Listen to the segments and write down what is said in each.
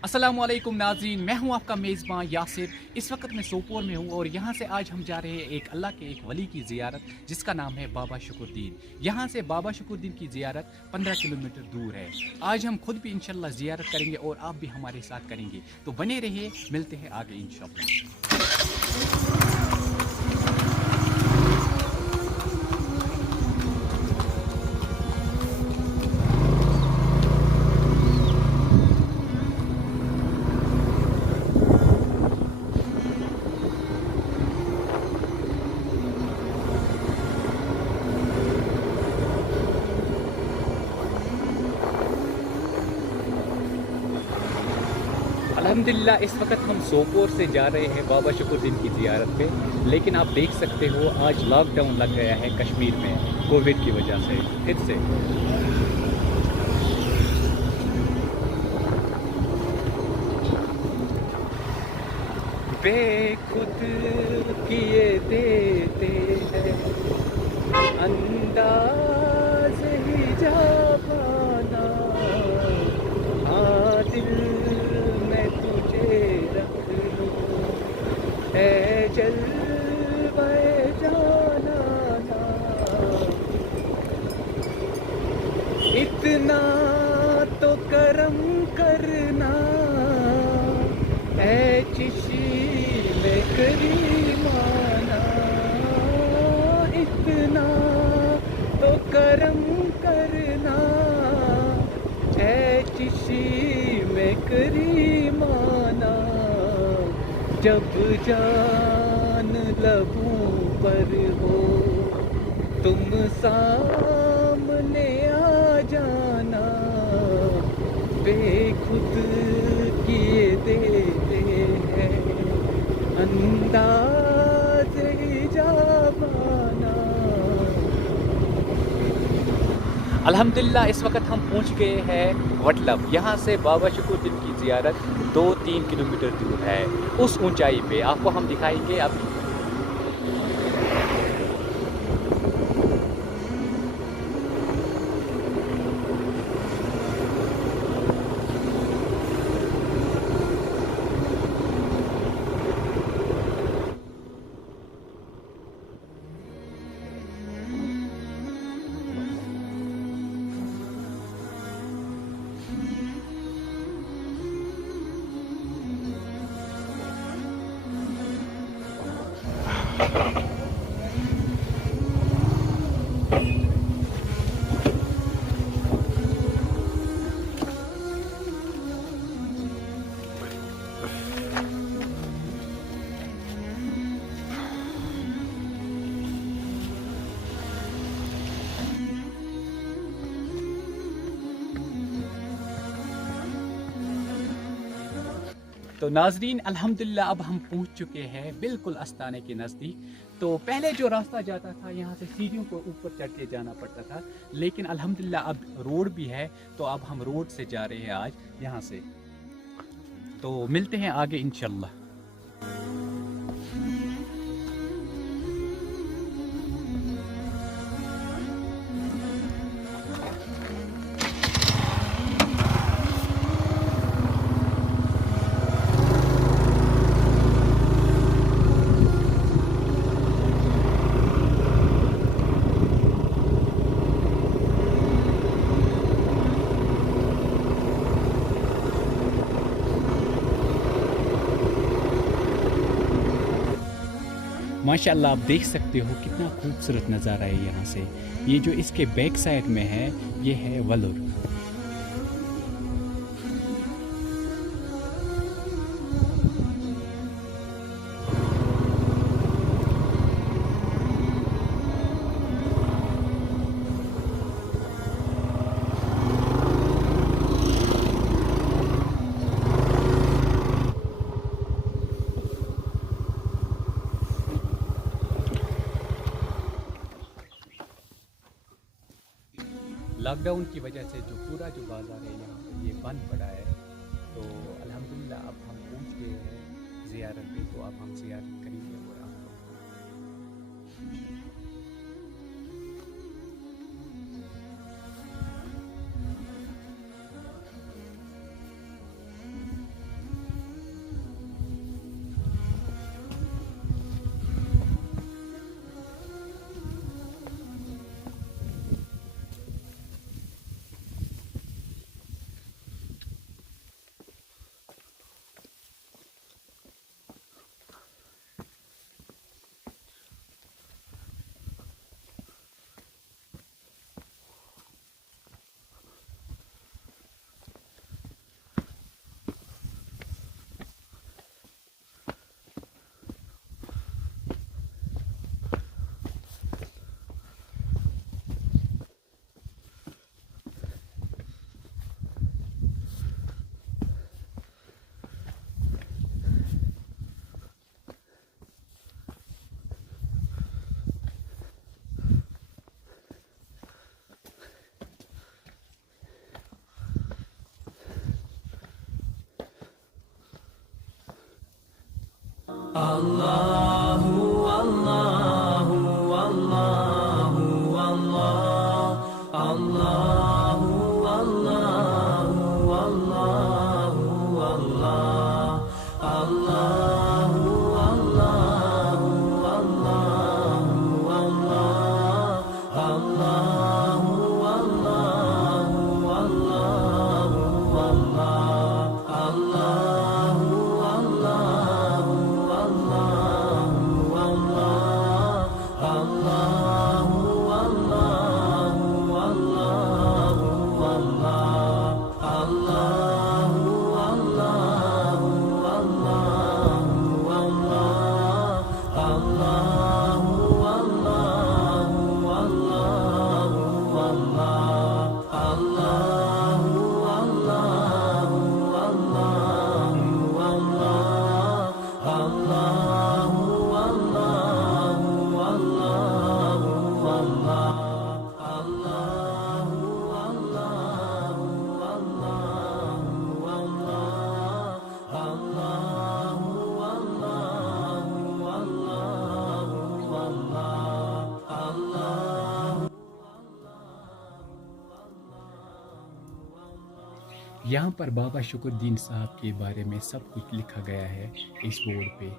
अस्सलामुअलैकुम नाज़रीन, मैं हूं आपका मेज़बान यासिर। इस वक्त मैं सोपोर में हूं और यहां से आज हम जा रहे हैं एक अल्लाह के एक वली की ज़ियारत जिसका नाम है बाबा शुकुरदीन। यहां से बाबा शुकुरदीन की ज़ियारत 15 किलोमीटर दूर है। आज हम खुद भी इंशाल्लाह ज़ियारत करेंगे और आप भी हमारे साथ करेंगे, तो बने रहिए, मिलते हैं आगे इंशाल्लाह। अल्हम्दुलिल्लाह इस वक्त हम सोपोर से जा रहे हैं बाबा शुकुरदीन की ज़ियारत पे, लेकिन आप देख सकते हो आज लॉकडाउन लग गया है कश्मीर में कोविड की वजह से फिर से। बेखुद किए देते हैं अंदाज ही जाबाना, हाँ दिल में तुझे रख लूं है जलवे जाना ना। इतना तो करम करना है चिश्मे करीमाना, इतना तो करम करना है चिश्मे करीमाना। जब जान लबों पर हो तुम सामने आ जाना, बेखुद किए देते हैं अंदाज ही जाबाना। अल्हम्दुलिल्लाह इस वक्त हम पहुंच गए हैं वटलब। यहाँ से बाबा शुकुरदीन की ज़ियारत 2-3 किलोमीटर दूर है। उस ऊंचाई पे आपको हम दिखाएंगे अभी। तो नाजरीन अल्हम्दुलिल्लाह अब हम पहुंच चुके हैं बिल्कुल आस्ताने के नज़दीक। तो पहले जो रास्ता जाता था यहाँ से सीढ़ियों को ऊपर चढ़ के जाना पड़ता था, लेकिन अल्हम्दुलिल्लाह अब रोड भी है, तो अब हम रोड से जा रहे हैं आज यहाँ से। तो मिलते हैं आगे इंशाल्लाह। माशाल्लाह आप देख सकते हो कितना खूबसूरत नज़ारा है यहाँ से। ये जो इसके बैक साइड में है ये है वलुर। लॉकडाउन की वजह से जो पूरा जो बाज़ार है यहाँ पे ये बंद पड़ा है। तो अल्हम्दुलिल्लाह अब हम पहुँच गए हैं ज़ियारत पे, तो अब हम ज़ियारत करेंगे और आपको यहाँ पर बाबा शुकुरदीन साहब के बारे में सब कुछ लिखा गया है इस बोर्ड पे।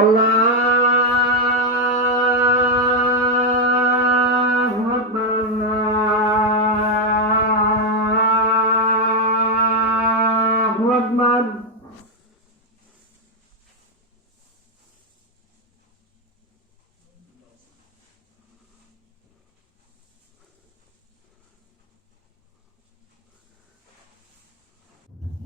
अल्लाहु अकबर अल्लाहु अकबर।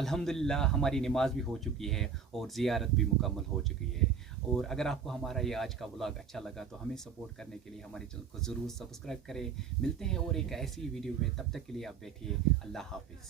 अल्हम्दुलिल्लाह हमारी नमाज भी हो चुकी है और ज़ियारत भी मुकम्मल हो चुकी है। और अगर आपको हमारा ये आज का व्लॉग अच्छा लगा तो हमें सपोर्ट करने के लिए हमारे चैनल को ज़रूर सब्सक्राइब करें। मिलते हैं और एक ऐसी वीडियो में, तब तक के लिए आप बैठिए। अल्लाह हाफिज़।